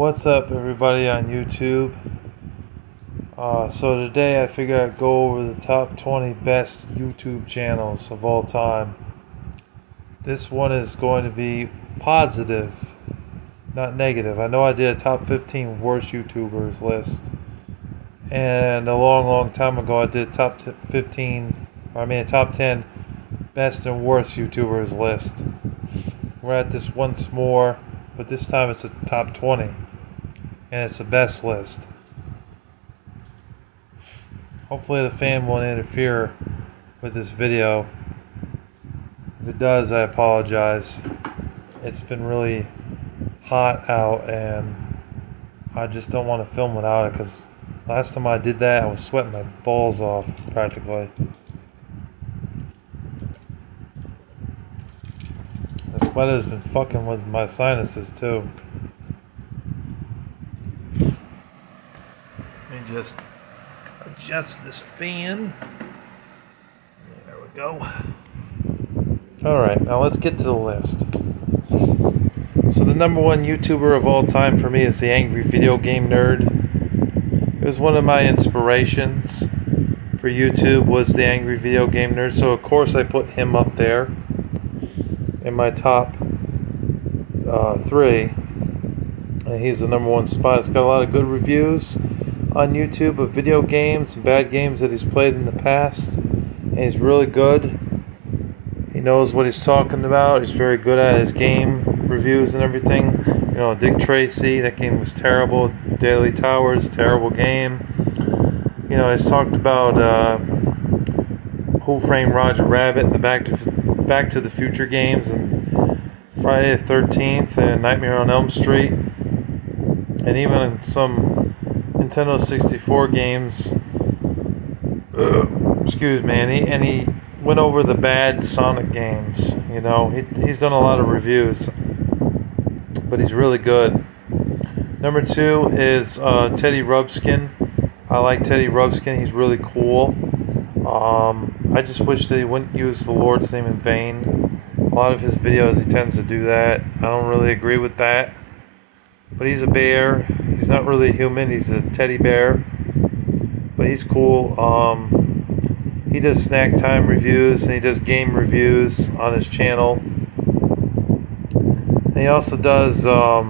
What's up, everybody on YouTube? So today I figured I'd go over the top 20 best YouTube channels of all time. This one is going to be positive, not negative. I know I did a top 15 worst YouTubers list, and a long time ago I did a top 10 best and worst YouTubers list. We're at this once more, but this time it's a top 20. And it's the best list. Hopefully the fan won't interfere with this video. If it does, I apologize. It's been really hot out and I just don't want to film without it, because last time I did that I was sweating my balls off practically. The sweat has been fucking with my sinuses too. Just adjust this fan. There we go. Alright, now let's get to the list. So the number one YouTuber of all time for me is the Angry Video Game Nerd. It was one of my inspirations for YouTube, was the Angry Video Game Nerd. So of course I put him up there in my top 3. And he's the number one spot. It's got a lot of good reviews on YouTube of video games and bad games that he's played in the past, and he's really good. He knows what he's talking about. He's very good at his game reviews and everything. You know, Dick Tracy, that game was terrible. Daily Towers, terrible game. You know, he's talked about Who Framed Roger Rabbit and the Back to the Future games, and Friday the 13th and Nightmare on Elm Street, and even some Nintendo 64 games. Excuse me. And he went over the bad Sonic games. You know, he's done a lot of reviews, but he's really good. Number 2 is Teddy Rubskin. I like Teddy Rubskin. He's really cool. I just wish that he wouldn't use the Lord's name in vain. A lot of his videos he tends to do that. I don't really agree with that. But he's a bear. He's not really a human. He's a teddy bear. But he's cool. He does snack time reviews and he does game reviews on his channel. And he also does a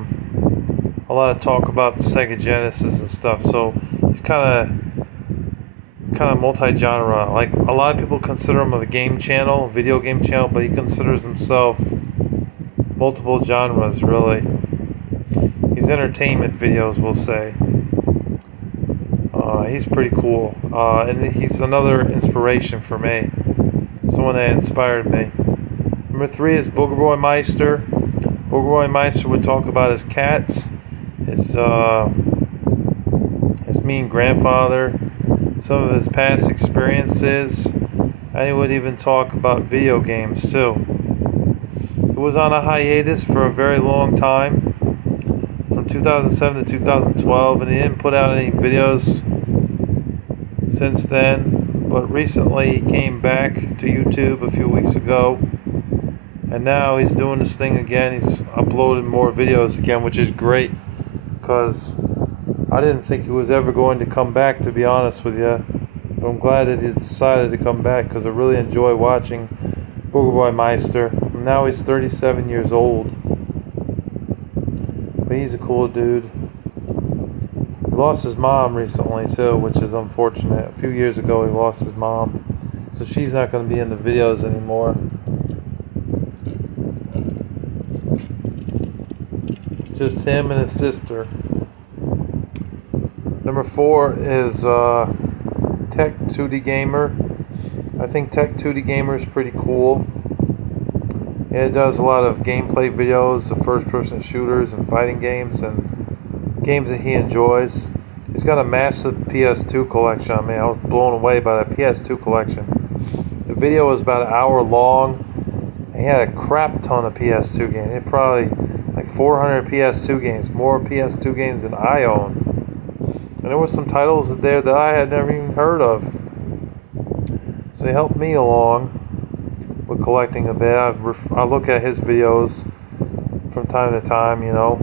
lot of talk about the Sega Genesis and stuff. So he's kind of multi-genre. Like, a lot of people consider him a game channel, a video game channel, but he considers himself multiple genres, really. He's entertainment videos, we'll say. He's pretty cool. And he's another inspiration for me. Someone that inspired me. Number 3 is Booger Boy Meister. Booger Boy Meister would talk about his cats, his mean grandfather, some of his past experiences, and he would even talk about video games too. He was on a hiatus for a very long time, from 2007 to 2012, and he didn't put out any videos since then, but recently he came back to YouTube a few weeks ago, and now he's doing this thing again. He's uploading more videos again, which is great, because I didn't think he was ever going to come back, to be honest with you. But I'm glad that he decided to come back, because I really enjoy watching Booger Boy Meister. And now he's 37 years old. But he's a cool dude. He lost his mom recently too, which is unfortunate. A few years ago he lost his mom, so she's not going to be in the videos anymore. Just him and his sister. Number 4 is Tech 2D Gamer. I think Tech 2D Gamer is pretty cool. It does a lot of gameplay videos of first-person shooters and fighting games and games that he enjoys. He's got a massive PS2 collection. I mean, I was blown away by that PS2 collection. The video was about an hour long. And he had a crap ton of PS2 games. He had probably like 400 PS2 games, more PS2 games than I own. And there were some titles there that I had never even heard of. So he helped me along with collecting a bit. I look at his videos from time to time, you know.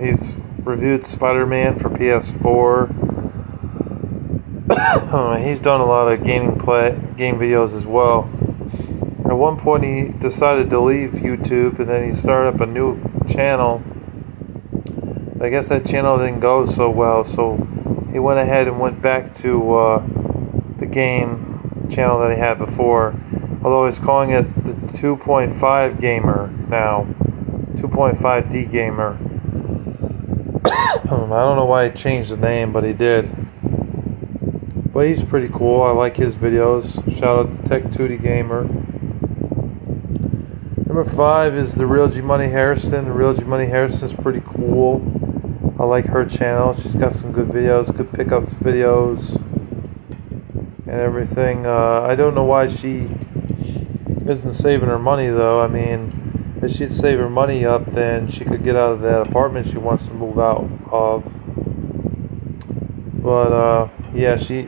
He's reviewed Spider-Man for PS4. He's done a lot of game videos as well. At one point he decided to leave YouTube, and then he started up a new channel. I guess that channel didn't go so well, so he went ahead and went back to the game channel that he had before. Although he's calling it the 2.5 Gamer now. 2.5D Gamer. I don't know why he changed the name, but he did. But he's pretty cool. I like his videos. Shout out to Tech 2D Gamer. Number 5 is the Real G Money Harrison. The Real G Money Harrison is pretty cool. I like her channel. She's got some good videos, good pickups videos, and everything. I don't know why she isn't saving her money though. I mean, if she'd save her money up, then she could get out of that apartment she wants to move out of. But yeah, she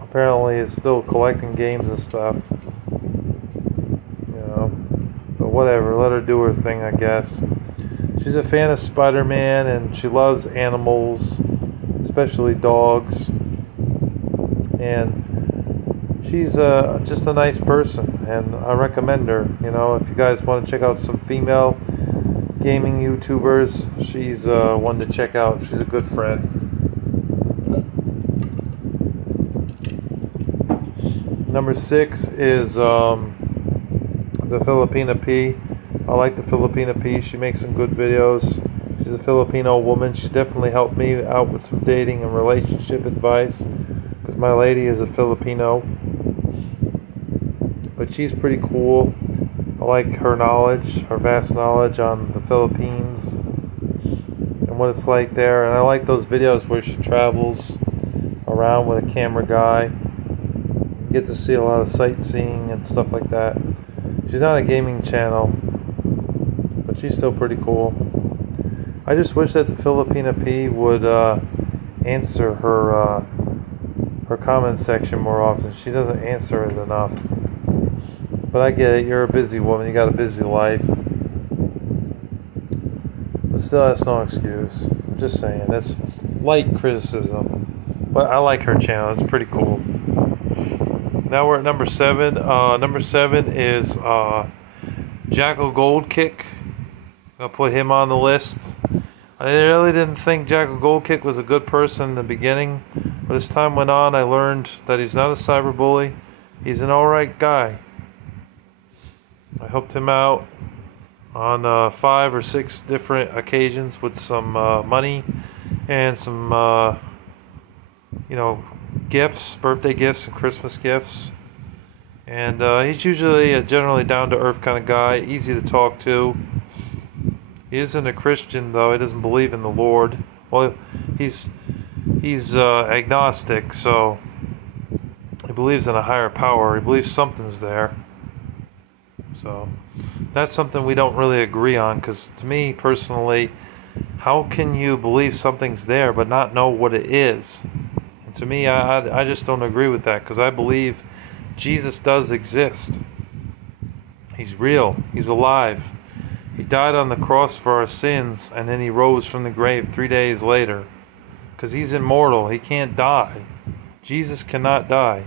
apparently is still collecting games and stuff. You know, but whatever. Let her do her thing, I guess. She's a fan of Spider-Man, and she loves animals, especially dogs. And she's just a nice person, and I recommend her. You know, if you guys want to check out some female gaming YouTubers, she's one to check out. She's a good friend. Number 6 is the Filipina P. I like the Filipina P. She makes some good videos. She's a Filipino woman. She's definitely helped me out with some dating and relationship advice, because my lady is a Filipino. But she's pretty cool. I like her knowledge, her vast knowledge on the Philippines and what it's like there. And I like those videos where she travels around with a camera guy. You get to see a lot of sightseeing and stuff like that. She's not a gaming channel, but she's still pretty cool. I just wish that the Filipina P would answer her comment section more often. She doesn't answer it enough. But I get it, you're a busy woman, you got a busy life. But still, that's no excuse. I'm just saying, that's light criticism. But I like her channel, it's pretty cool. Now we're at number 7. Number 7 is Jackal Gold Kick. I'll put him on the list. I really didn't think Jackal Gold Kick was a good person in the beginning, but as time went on, I learned that he's not a cyberbully. He's an alright guy. I helped him out on 5 or 6 different occasions with some money and some, you know, gifts, birthday gifts and Christmas gifts. And he's usually a generally down-to-earth kind of guy, easy to talk to. He isn't a Christian, though. He doesn't believe in the Lord. Well, he's agnostic, so he believes in a higher power. He believes something's there. So that's something we don't really agree on, because to me personally, how can you believe something's there but not know what it is? And to me, I just don't agree with that, because I believe Jesus does exist. He's real. He's alive. He died on the cross for our sins, and then he rose from the grave 3 days later, because he's immortal. He can't die. Jesus cannot die.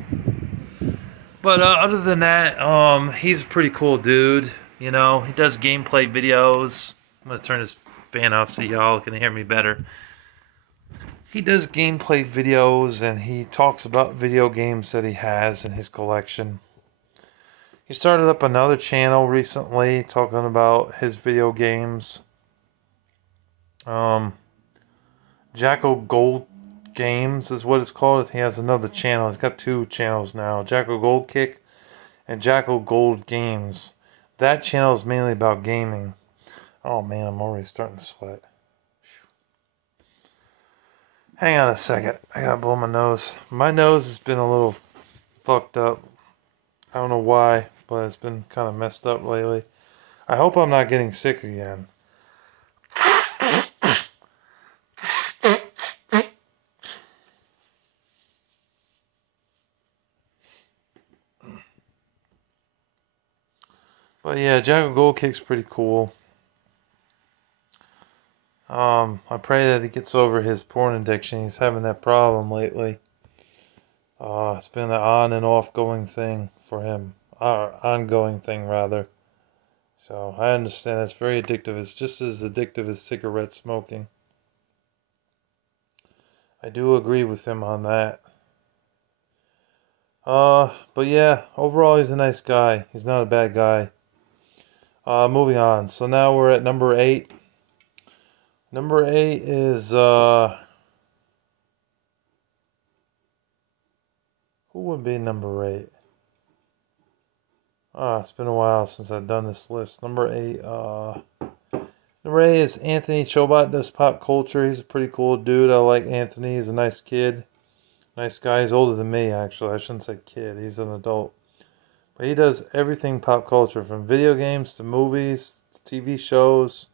But other than that, he's a pretty cool dude. You know, he does gameplay videos. I'm going to turn this fan off so y'all can hear me better. He does gameplay videos, and he talks about video games that he has in his collection. He started up another channel recently talking about his video games. Jackal Gold Games is what it's called. He has another channel. He's got 2 channels now. Jackal Gold Kick and Jackal Gold Games. That channel is mainly about gaming. Oh man, I'm already starting to sweat. Hang on a second. I gotta blow my nose. My nose has been a little fucked up. I don't know why, but it's been kind of messed up lately. I hope I'm not getting sick again. But yeah, Jackal Gold Kick's pretty cool. I pray that he gets over his porn addiction. He's having that problem lately. It's been an on and off going thing for him. Ongoing thing, rather. So I understand it's very addictive. It's just as addictive as cigarette smoking. I do agree with him on that. But yeah, overall he's a nice guy. He's not a bad guy. Moving on. So now we're at number 8. Number 8 is, who would be number 8? It's been a while since I've done this list. Number 8 is Anthony Chobot, does pop culture. He's a pretty cool dude. I like Anthony. He's a nice kid. Nice guy. He's older than me, actually. I shouldn't say kid. He's an adult. But he does everything pop culture, from video games to movies to TV shows.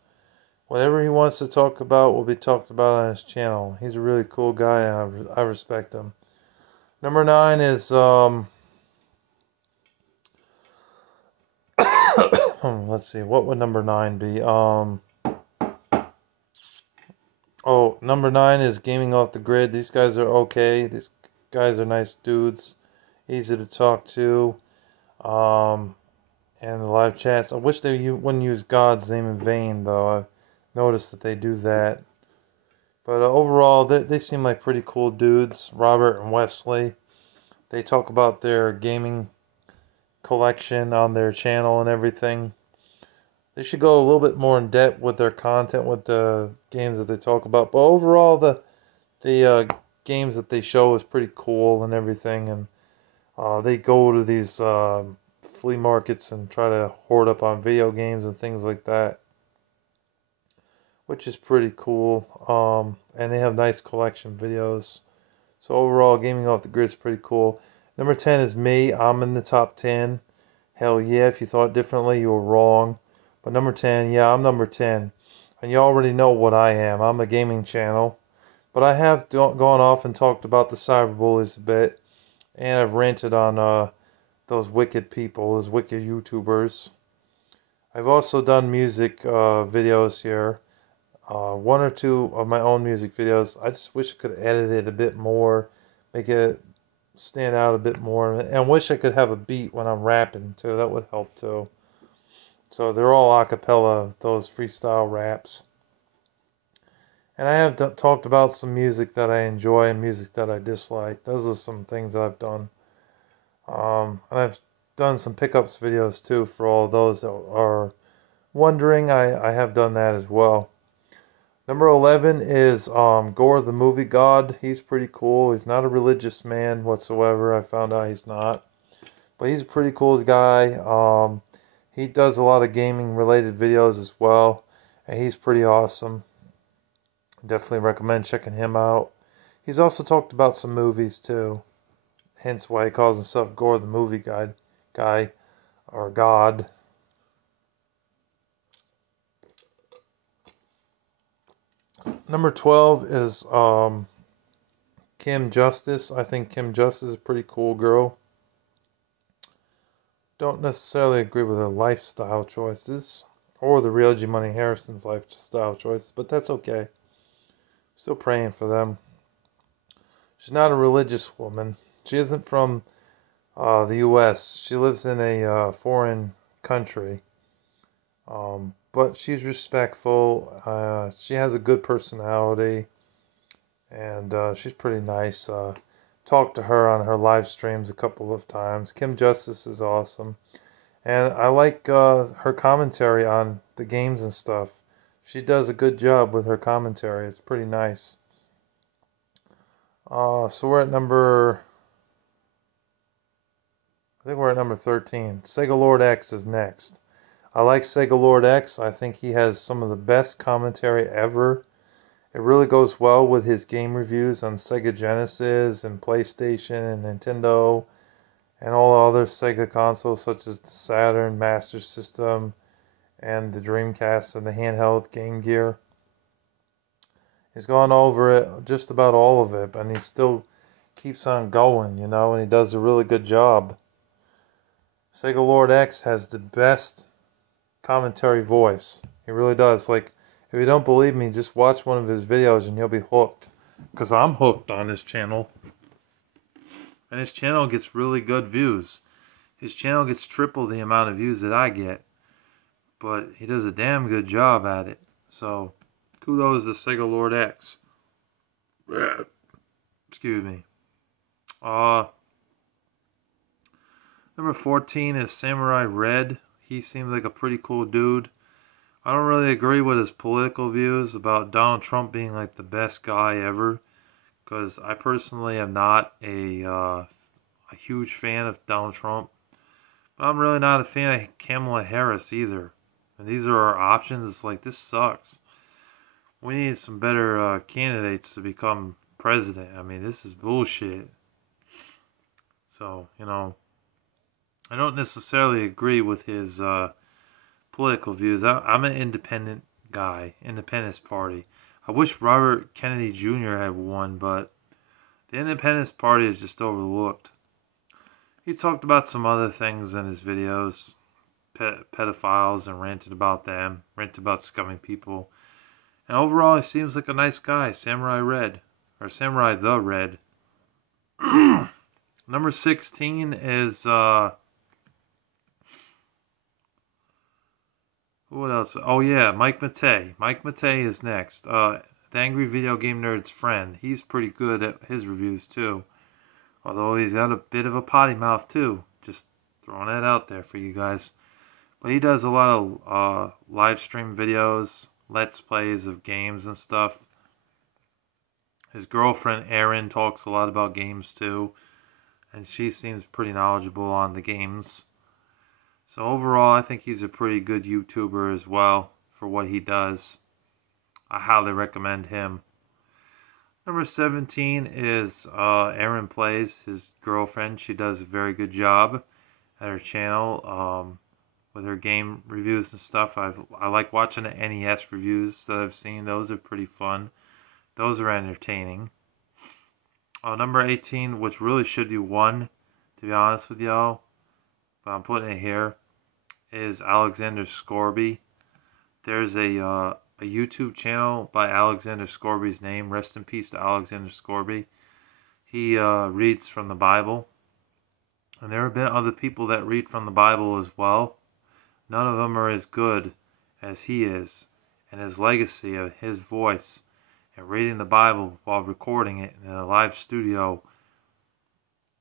Whatever he wants to talk about will be talked about on his channel. He's a really cool guy, and I respect him. Number 9 is, let's see, what would number 9 be? Number 9 is Gaming Off the Grid. These guys are okay. These guys are nice dudes. Easy to talk to. And the live chats. I wish they wouldn't use God's name in vain, though. I've noticed that they do that. But overall, they seem like pretty cool dudes. Robert and Wesley. They talk about their gaming collection on their channel and everything. They should go a little bit more in depth with their content, with the games that they talk about. But overall, the games that they show is pretty cool and everything. And they go to these flea markets and try to hoard up on video games and things like that, which is pretty cool. And they have nice collection videos. So overall, Gaming Off the Grid is pretty cool. Number 10 is me. I'm in the top 10. Hell yeah, if you thought differently, you were wrong. But number 10, yeah, I'm number 10. And you already know what I am. I'm a gaming channel. But I have gone off and talked about the cyberbullies a bit. And I've ranted on those wicked people, those wicked YouTubers. I've also done music videos here. 1 or 2 of my own music videos. I just wish I could edit it a bit more. Make it stand out a bit more. And I wish I could have a beat when I'm rapping too. That would help too. So they're all a cappella, those freestyle raps. And I have talked about some music that I enjoy and music that I dislike. Those are some things I've done. And I've done some pickups videos too for all those that are wondering. I have done that as well. Number 11 is Gore the Movie God. He's pretty cool. He's not a religious man whatsoever. I found out he's not. But he's a pretty cool guy. He does a lot of gaming related videos as well. And he's pretty awesome. Definitely recommend checking him out. He's also talked about some movies too. Hence why he calls himself Gore the Movie Guy or God. Number 12 is Kim Justice. I think Kim Justice is a pretty cool girl. Don't necessarily agree with her lifestyle choices or the real G Money Harrison's lifestyle choices, but that's okay. Still praying for them. She's not a religious woman. She isn't from the U.S. She lives in a foreign country. But she's respectful. She has a good personality. And she's pretty nice. Talked to her on her live streams a couple of times. Kim Justice is awesome. And I like her commentary on the games and stuff. She does a good job with her commentary. It's pretty nice. So we're at number 13. Sega Lord X is next. I like Sega Lord X. I think he has some of the best commentary ever. It really goes well with his game reviews on Sega Genesis and PlayStation and Nintendo and all other Sega consoles such as the Saturn, Master System, and the Dreamcast and the handheld Game Gear. He's gone over it, just about all of it, and he still keeps on going, you know, and he does a really good job. Sega Lord X has the best commentary voice. He really does. Like, If you don't believe me, just watch one of his videos and you'll be hooked. Because I'm hooked on his channel. And his channel gets really good views. His channel gets triple the amount of views that I get. But he does a damn good job at it. So, kudos to Sega Lord X. Excuse me. Number 14 is Samurai Red. He seems like a pretty cool dude. I don't really agree with his political views about Donald Trump being like the best guy ever. Because I personally am not a huge fan of Donald Trump. But I'm really not a fan of Kamala Harris either. And these are our options. It's like, this sucks. We need some better candidates to become president. I mean, this is bullshit. So, you know, I don't necessarily agree with his political views. I'm an independent guy, Independence Party. I wish Robert Kennedy Jr. had won, but the Independence Party is just overlooked. He talked about some other things in his videos, pedophiles, and ranted about them, ranted about scumming people. And overall, he seems like a nice guy, Samurai Red, or Samurai the Red. Number 16 is, what else? Oh yeah, Mike Matei. Mike Matei is next. The Angry Video Game Nerd's friend. He's pretty good at his reviews too. Although he's got a bit of a potty mouth too. Just throwing that out there for you guys. But he does a lot of live stream videos, let's plays of games and stuff. His girlfriend Erin talks a lot about games too. And she seems pretty knowledgeable on the games. So overall, I think he's a pretty good YouTuber as well for what he does. I highly recommend him. Number 17 is Erin Plays, his girlfriend. She does a very good job at her channel with her game reviews and stuff. I like watching the NES reviews that I've seen. Those are pretty fun. Those are entertaining. Number 18, which really should be 1, to be honest with y'all, but I'm putting it here, is Alexander Scorby. There's a YouTube channel by Alexander Scorby's name. Rest in peace to Alexander Scorby. He reads from the Bible. And there have been other people that read from the Bible as well. None of them are as good as he is. And his legacy of his voice and reading the Bible while recording it in a live studio,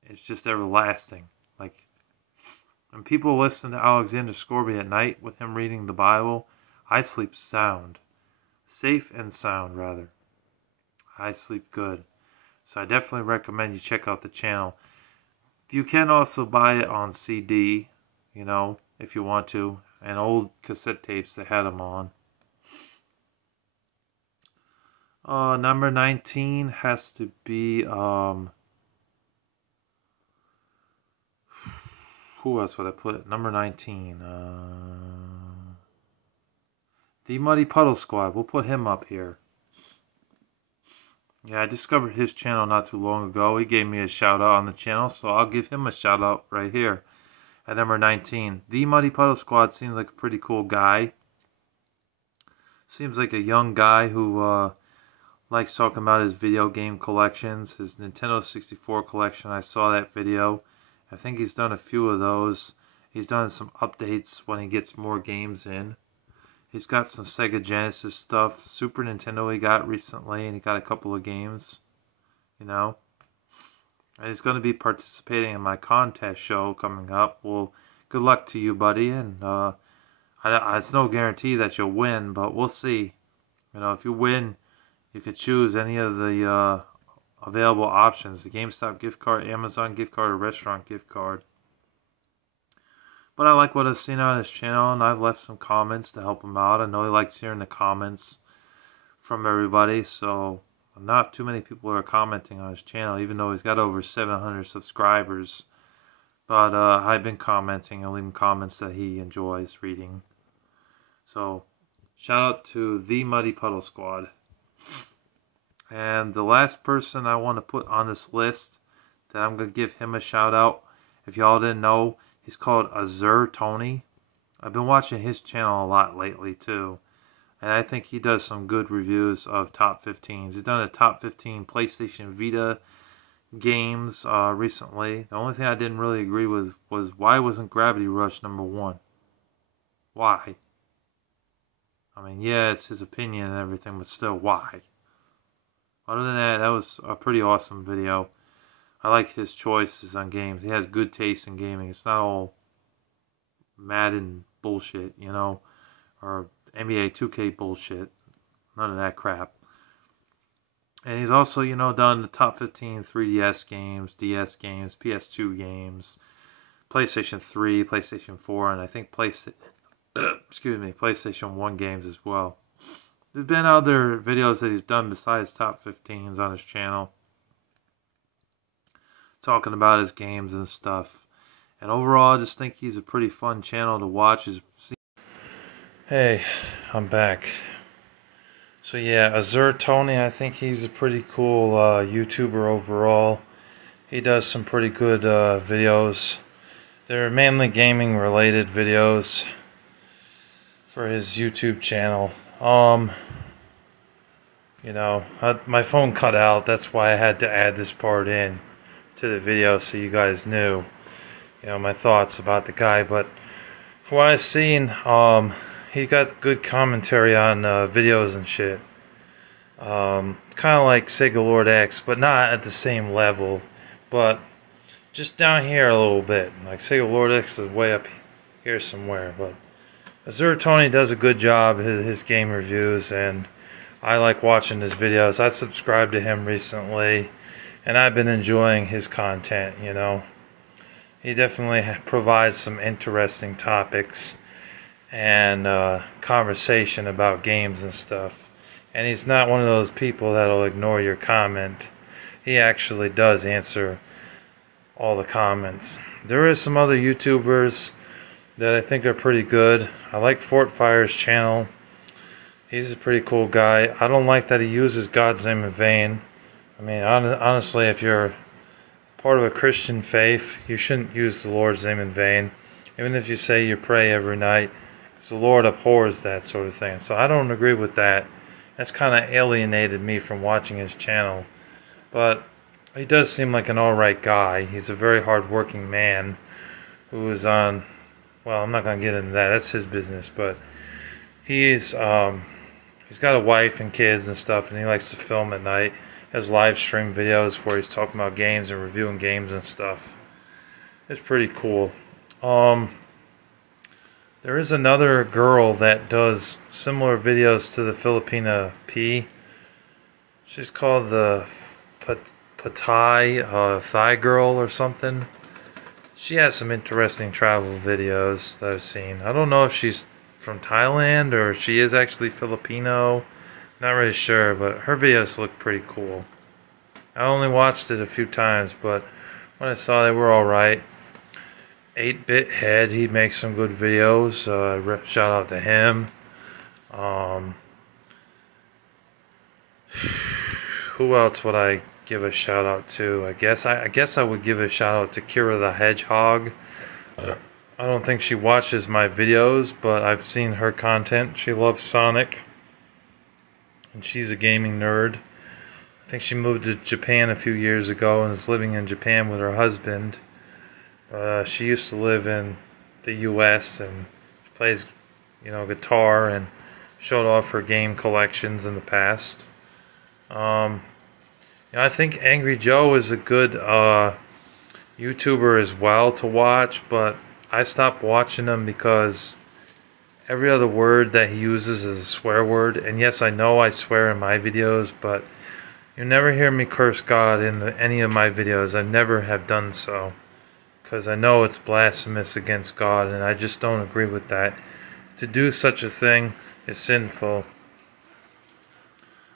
it's just everlasting. Like, when people listen to Alexander Scorby at night with him reading the Bible, I sleep sound. Safe and sound, rather. I sleep good. So I definitely recommend you check out the channel. You can also buy it on CD, you know, if you want to. And old cassette tapes that had them on. Number 19 has to be, who else would I put? Number 19, The Muddy Puddle Squad. We'll put him up here. Yeah, I discovered his channel not too long ago. He gave me a shout out on the channel, so I'll give him a shout out right here at number 19. The Muddy Puddle Squad seems like a pretty cool guy. Seems like a young guy who likes talking about his video game collections, his Nintendo 64 collection. I saw that video. I think he's done a few of those. He's done some updates when he gets more games in. He's got some Sega Genesis stuff. Super Nintendo he got recently, and he got a couple of games, you know. And he's going to be participating in my contest show coming up. Well, good luck to you, buddy. And it's no guarantee that you'll win, but we'll see. You know, if you win, you could choose any of the available options. The GameStop gift card, Amazon gift card, or restaurant gift card. But I like what I've seen on his channel, and I've left some comments to help him out. I know he likes hearing the comments from everybody, so not too many people are commenting on his channel, even though he's got over 700 subscribers. But I've been commenting and leaving comments that he enjoys reading. So, shout out to The Muddy Puddle Squad. And the last person I want to put on this list that I'm going to give him a shout out, if y'all didn't know, he's called Azur Tony. I've been watching his channel a lot lately too. and I think he does some good reviews of top 15s. He's done a top 15 PlayStation Vita games recently. The only thing I didn't really agree with was why wasn't Gravity Rush #1? Why? I mean, yeah, it's his opinion and everything, but still, why? Other than that, that was a pretty awesome video. I like his choices on games. He has good taste in gaming. It's not all Madden bullshit, you know, or NBA 2K bullshit. None of that crap. And he's also, you know, done the top 15 3DS games, DS games, PS2 games, PlayStation 3, PlayStation 4, and I think PlayStation 1 games as well. There's been other videos that he's done besides top 15s on his channel, talking about his games and stuff. And overall, I just think he's a pretty fun channel to watch. Hey, I'm back. So yeah, Azure Tony, I think he's a pretty cool YouTuber overall. He does some pretty good videos. They're mainly gaming related videos for his YouTube channel. You know, my phone cut out. That's why I had to add this part in to the video so you guys knew, you know, my thoughts about the guy. But from what I've seen, he got good commentary on videos and shit. Kind of like Sega Lord X, but not at the same level. But just down here a little bit. Like Sega Lord X is way up here somewhere. But Azure Tony does a good job his game reviews, and I like watching his videos. I subscribed to him recently, and I've been enjoying his content, you know. He definitely provides some interesting topics and conversation about games and stuff. And he's not one of those people that'll ignore your comment. He actually does answer all the comments. There is some other YouTubers that I think are pretty good. I like Fort Fire's channel. He's a pretty cool guy. I don't like that he uses God's name in vain. I mean, honestly, if you're part of a Christian faith, you shouldn't use the Lord's name in vain. Even if you say you pray every night, because the Lord abhors that sort of thing. So I don't agree with that. That's kind of alienated me from watching his channel. But he does seem like an alright guy. He's a very hard-working man who is on... Well, I'm not going to get into that. That's his business. But he's got a wife and kids and stuff, and he likes to film at night. Has live stream videos where he's talking about games and reviewing games and stuff. It's pretty cool. There is another girl that does similar videos to the Filipina P. She's called the Patay Thai Girl or something. She has some interesting travel videos that I've seen. I don't know if she's from Thailand or if she is actually Filipino. Not really sure, but her videos look pretty cool. I only watched it a few times, but when I saw they were alright. 8-Bit Head, he makes some good videos. Shout out to him. Who else would I give a shout out to? I guess I would give a shout out to Kira the Hedgehog. I don't think she watches my videos, but I've seen her content. She loves Sonic, and she's a gaming nerd. I think she moved to Japan a few years ago and is living in Japan with her husband. She used to live in the U.S. and she plays, you know, guitar and showed off her game collections in the past. You know, I think Angry Joe is a good YouTuber as well to watch, but I stopped watching him because every other word that he uses is a swear word. And yes, I know I swear in my videos, but you never hear me curse God in any of my videos. I never have done so, because I know it's blasphemous against God, and I just don't agree with that. To do such a thing is sinful.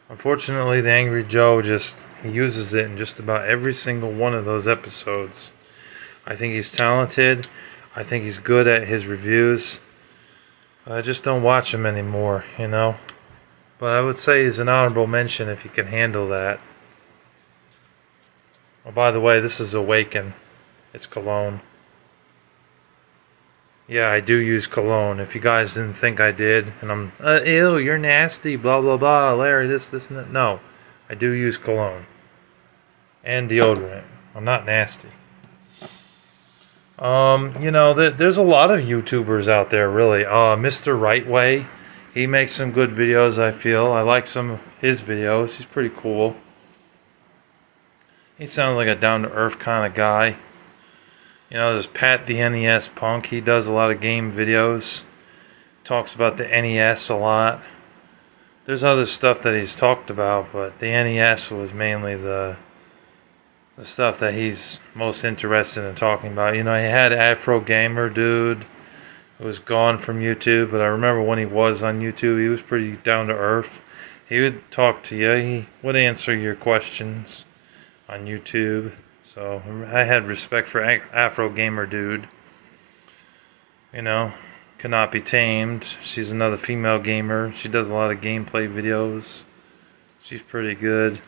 Unfortunately, the Angry Joe he uses it in just about every single one of those episodes. I think he's talented. I think he's good at his reviews. I just don't watch him anymore, you know. But I would say he's an honorable mention if you can handle that. Oh, by the way, this is Awaken. It's cologne. Yeah, I do use cologne. If you guys didn't think I did, and I'm, ew, you're nasty, blah, blah, blah, Larry, this, and that. No, I do use cologne. And deodorant. I'm not nasty. You know, there's a lot of YouTubers out there, really. Mr. Right Way, he makes some good videos, I feel. I like some of his videos. He's pretty cool. He sounds like a down-to-earth kind of guy. You know, there's Pat the NES Punk. He does a lot of game videos. Talks about the NES a lot. There's other stuff that he's talked about, but the NES was mainly the stuff that he's most interested in talking about. You know, he had Afro Gamer Dude, who was gone from YouTube, but I remember when he was on YouTube, he was pretty down to earth. He would talk to you. He would answer your questions on YouTube. So I had respect for Afro Gamer Dude. You know, cannot be tamed. She's another female gamer. She does a lot of gameplay videos. She's pretty good.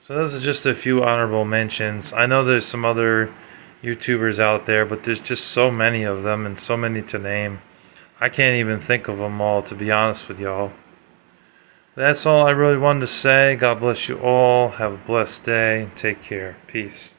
So those are just a few honorable mentions. I know there's some other YouTubers out there, but there's just so many of them and so many to name. I can't even think of them all, to be honest with y'all. That's all I really wanted to say. God bless you all. Have a blessed day. Take care. Peace.